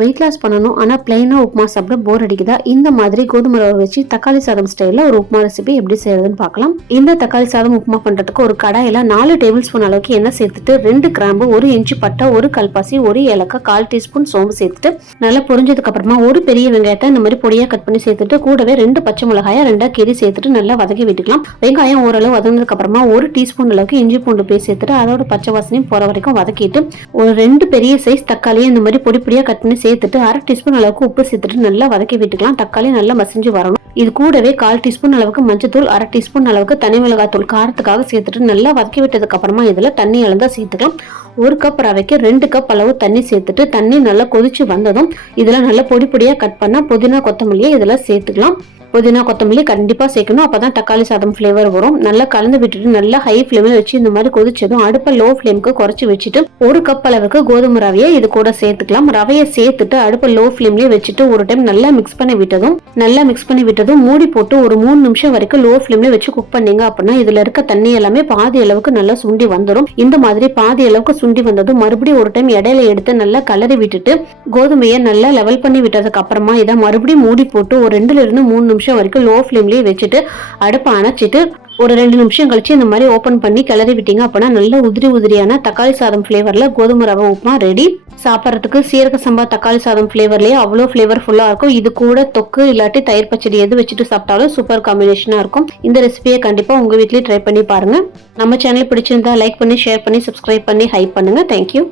Weight loss பண்ணணும் ஆனால் பிளைனாக உப்புமா சாப்பிட போர் அடிக்குதா? இந்த மாதிரி கோதுமை ரவை வச்சு தக்காளி சாதம் ஸ்டைலில் ஒரு உப்புமா ரெசிபி எப்படி செய்யறதுன்னு பார்க்கலாம். இந்த தக்காளி சாதம் உப்புமா பண்ணுறதுக்கு ஒரு கடாயில் 4 டேபிள் ஸ்பூன் அளவுக்கு எண்ணெய் சேர்த்துட்டு 2 கிராம்பு, 1 இன்ச்சு பட்டை, 1 கல்பாசி, 1 ஏலக்காய், 1/4 டீஸ்பூன் சோம்பு சேர்த்துட்டு நல்லா பொரிஞ்சதுக்கு அப்புறமா ஒரு பெரிய வெங்காயத்தை இந்த மாதிரி பொடியாக கட் பண்ணி சேர்த்துட்டு கூடவே 2 பச்சை மிளகாயை 2 கீரி சேர்த்துட்டு நல்லா வதக்கி விட்டுக்கலாம். வெங்காயம் ஓரளவு வதங்கினதுக்கு அப்புறமா 1 டீஸ்பூன் அளவுக்கு இஞ்சி பூண்டு பேஸ்ட் சேர்த்துட்டு அதோட பச்சை வாசனையும் போற வரைக்கும் வதக்கிட்டு ஒரு 2 பெரிய சைஸ் தக்காளியை இந்த மாதிரி பொடி பொடியா கட் பண்ணி சேர்த்துட்டு 1/2 டீஸ்பூன் அளவுக்கு உப்பு சேர்த்துட்டு நல்லா வதக்கி விட்டுக்கலாம். தக்காளி நல்லா மசிஞ்சு வரணும். இது கூடவே 1/4 டீஸ்பூன் அளவுக்கு மஞ்சத்தூள், 1/2 டீஸ்பூன் அளவுக்கு தனி மிளகாய் தூள் காரத்துக்காக சேர்த்துட்டு நல்லா வதக்கி விட்டதுக்கு அப்புறமா இதுல தண்ணி அளந்தா சேர்த்துக்கலாம். 1 கப் ரவைக்கு 2 கப் அளவு தண்ணி சேர்த்துட்டு தண்ணி நல்லா கொதிச்சு வந்ததும் இதுல நல்லா பொடி பொடியா கட் பண்ண புதினா கொத்தமல்லியை இதுல சேர்த்துக்கலாம். புதினா கொத்தமல்லி கண்டிப்பா சேர்க்கணும். அப்பதான் தக்காளி சாதம் ஃபிளேவர் வரும். நல்லா கலந்து விட்டுட்டு நல்லா ஹை ஃபிளேம்ல வச்சு இந்த மாதிரி கொதிச்சதும் அடுப்பை லோ ஃபிளேமுக்கு குறைச்சி வச்சுட்டு 1 கப் அளவுக்கு கோதுமை ரவையை இது கூட சேர்த்துக்கலாம். ரவையை சேர்த்துட்டு அடுப்பை லோ ஃபிளேம்லயே வச்சுட்டு ஒரு டைம் நல்லா மிக்ஸ் பண்ணி விட்டதும் மூடி போட்டு ஒரு 3 நிமிஷம் வரைக்கும் லோ ஃபிளேம்ல வச்சு குக் பண்ணீங்க அப்படின்னா இதுல இருக்க தண்ணி எல்லாமே பாதி அளவுக்கு நல்லா சுண்டி வந்துடும். இந்த மாதிரி பாதி அளவுக்கு சுண்டி வந்ததும் மறுபடியும் ஒரு டைம் இடையில எடுத்து நல்லா கலரி விட்டுட்டு கோதுமையை நல்லா லெவல் பண்ணி விட்டதுக்கு அப்புறமா இதை மறுபடியும் மூடி போட்டு ஒரு 2 ல இருந்து 3 நிமிஷம் வரைக்கும் லோ ஃபிளேம்லயே வச்சுட்டு அடுப்பை அணைச்சிட்டு ஒரு 2 நிமிஷம் கழிச்சு இந்த மாதிரி ஓபன் பண்ணி கிளறி விட்டீங்க அப்படின்னா நல்ல உதிரியான தக்காளி சாதம் ஃபிளேவர்ல கோதுமை ரவை உப்புமா ரெடி. சாப்பிட்றதுக்கு சீரக சம்பா தக்காளி சாதம் ஃபிளேவர்லயே அவ்வளோ ஃபிளேவர்ஃபுல்லா இருக்கும். இது கூட தொக்கு இல்லாட்டி தயிர் பச்சடி எது வச்சுட்டு சாப்பிட்டாலும் சூப்பர் காம்பினேஷனா இருக்கும். இந்த ரெசிபியை கண்டிப்பா உங்க வீட்லயே ட்ரை பண்ணி பாருங்க. நம்ம சேனல் பிடிச்சிருந்தா லைக் பண்ணி, ஷேர் பண்ணி, சப்ஸ்கிரைப் பண்ணி, ஹைப் பண்ணுங்க. தேங்க்யூ.